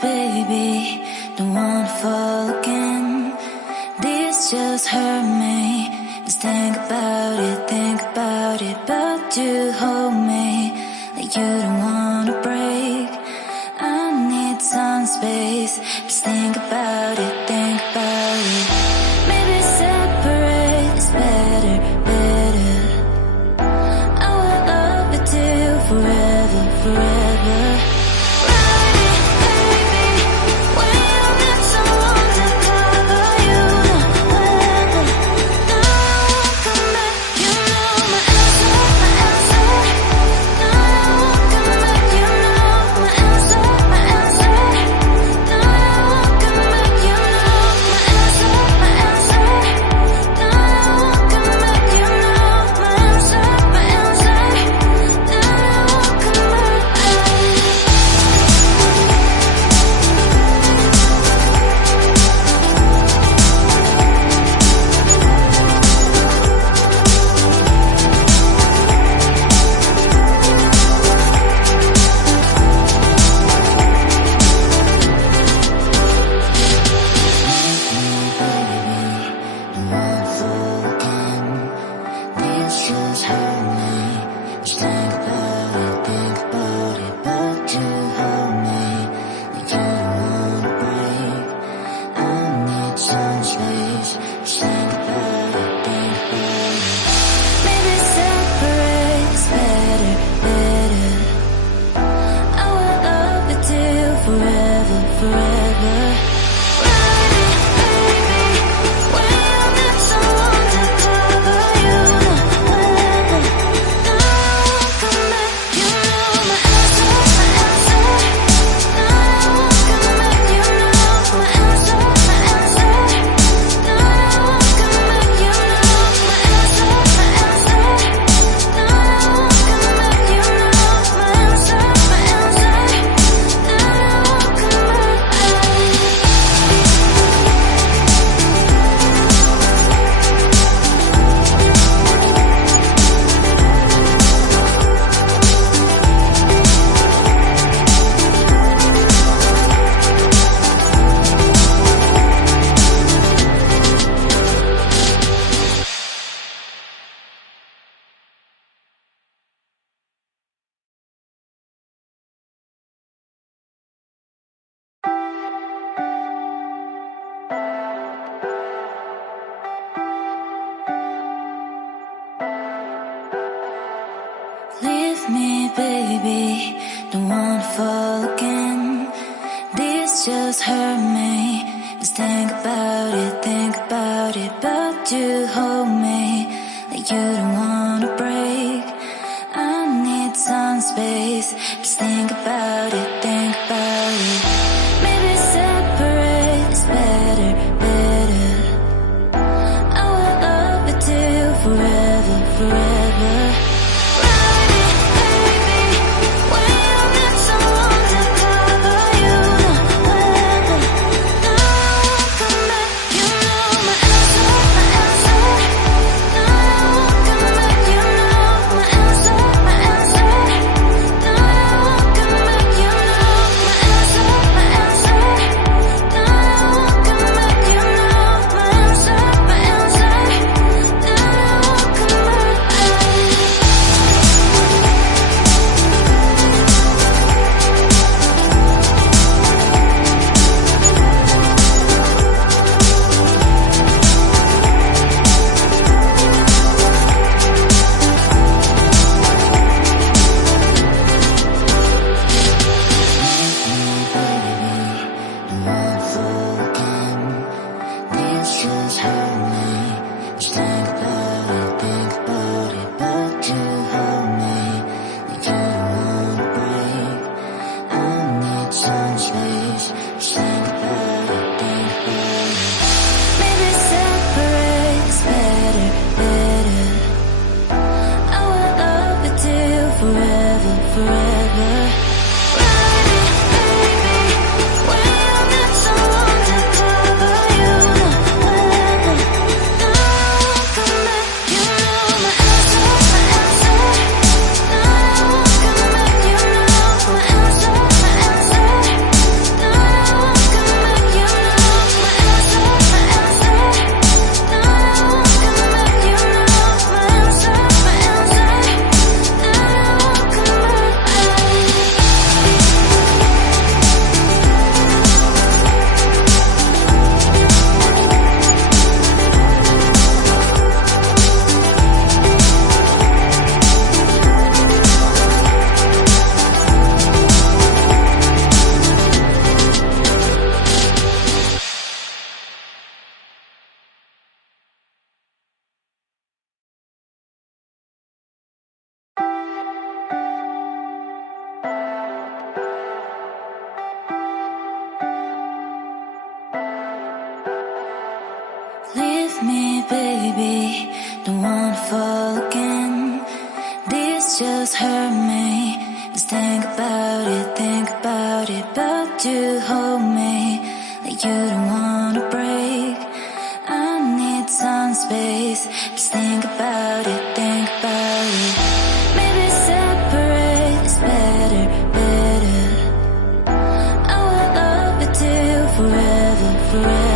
baby, don't wanna fall again. This just hurt me. Just think about it, but you hold me like you don't wanna break. I need some space. Just think about it, maybe separate is better, better. I will love you till forever, forever. Leave me, baby, don't wanna fall again. This just hurt me. Just think about it, but you hold me like you don't wanna break. I need some space. Just think about it, maybe separate is better, better. I will love you till forever, forever. with me, baby. Don't wanna fall again. This just hurt me. Just think about it. But you hold me like you don't wanna break. I need some space. Just think about it. Maybe separate is better. I will love you till forever.